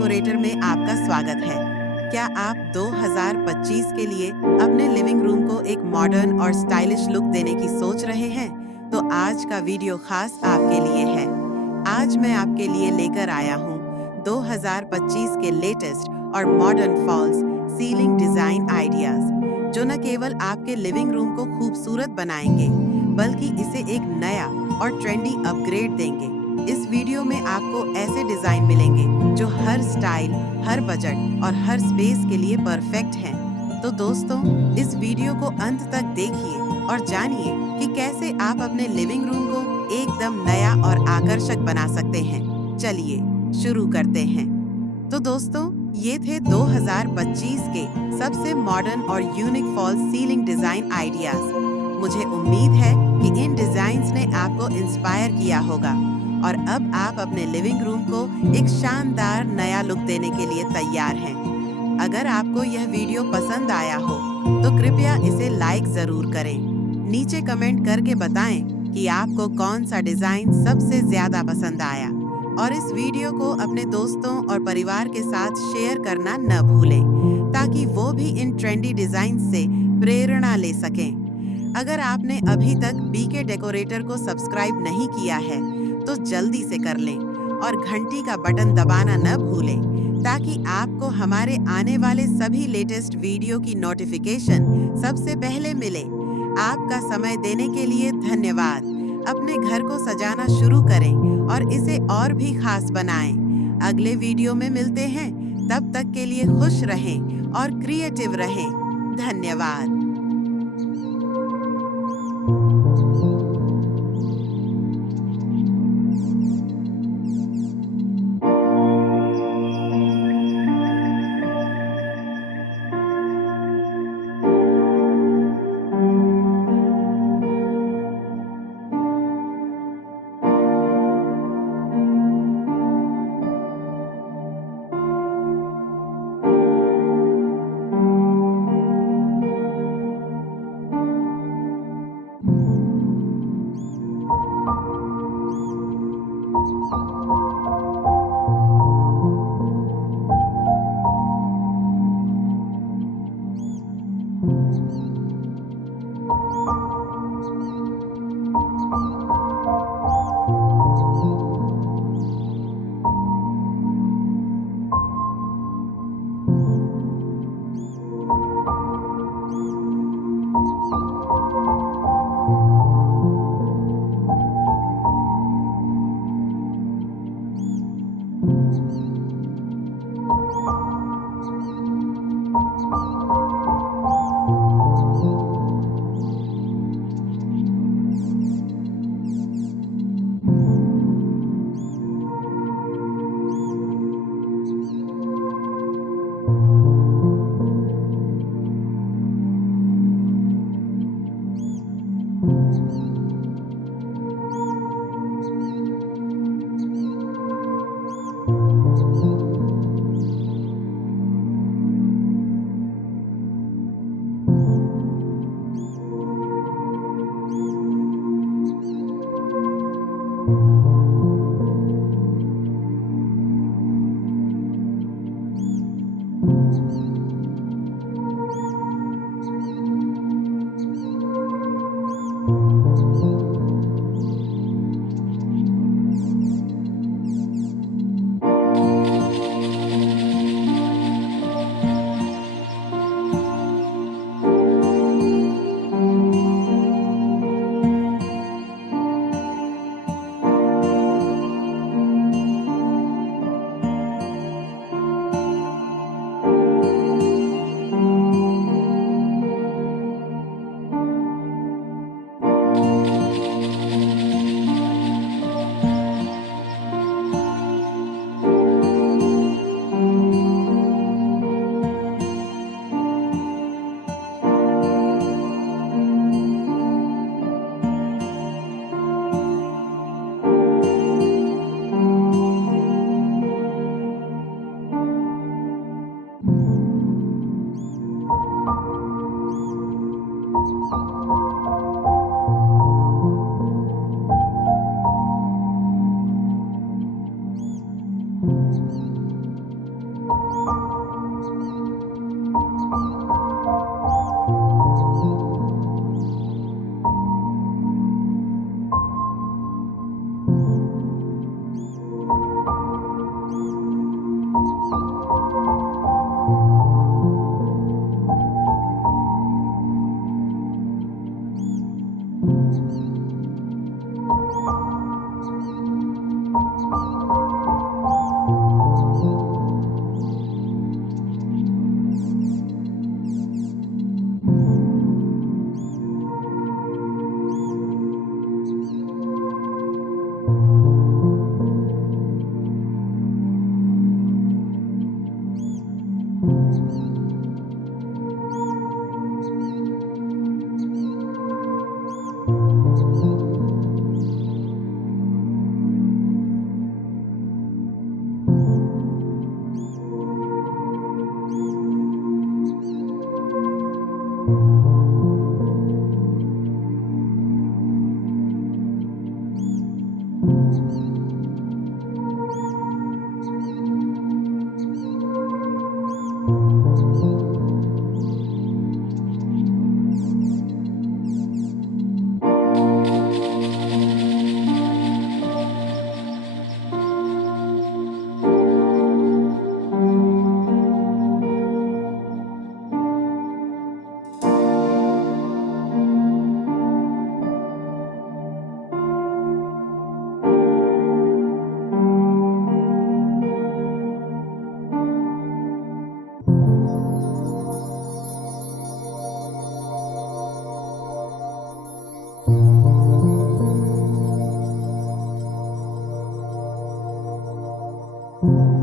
Decorator में आपका स्वागत है। क्या आप 2025 के लिए अपने लिविंग रूम को एक मॉडर्न और स्टाइलिश लुक देने की सोच रहे हैं? तो आज का वीडियो खास आपके लिए है। आज मैं आपके लिए लेकर आया हूँ 2025 के लेटेस्ट और modern false ceiling design ideas, जो न केवल आपके लिविंग रूम को खूबसूरत बनाएंगे, बल्कि इसे एक नया और ट्रेंडी अपग्रेड देंगे। इस वीडियो में आपको ऐसे डिजाइन मिलेंगे जो हर स्टाइल, हर बजट और हर स्पेस के लिए परफेक्ट हैं। तो दोस्तों, इस वीडियो को अंत तक देखिए और जानिए कि कैसे आप अपने लिविंग रूम को एकदम नया और आकर्षक बना सकते हैं। चलिए शुरू करते हैं। तो दोस्तों, ये थे 2025 के सबसे मॉडर्न और unique fall ceiling design ideas. मुझे उम्मीद है कि इन डिजाइन्स ने आपको इंस्पायर किया होगा और अब आप अपने लिविंग रूम को एक शानदार नया लुक देने के लिए तैयार हैं। अगर आपको यह वीडियो पसंद आया हो तो कृपया इसे लाइक जरूर करें। नीचे कमेंट करके बताएं कि आपको कौन सा डिजाइन सबसे ज्यादा पसंद आया, और इस वीडियो को अपने दोस्तों और परिवार के साथ शेयर करना न भूलें, ताकि वो भी इन ट्रेंडी डिजाइन से प्रेरणा ले सकें। अगर आपने अभी तक बीके डेकोरेटर को सब्सक्राइब नहीं किया है तो जल्दी से कर लें और घंटी का बटन दबाना न भूलें, ताकि आपको हमारे आने वाले सभी लेटेस्ट वीडियो की नोटिफिकेशन सबसे पहले मिले। आपका समय देने के लिए धन्यवाद। अपने घर को सजाना शुरू करें और इसे और भी खास बनाएं। अगले वीडियो में मिलते हैं। तब तक के लिए खुश रहें और क्रिएटिव रहें। धन्यवाद। you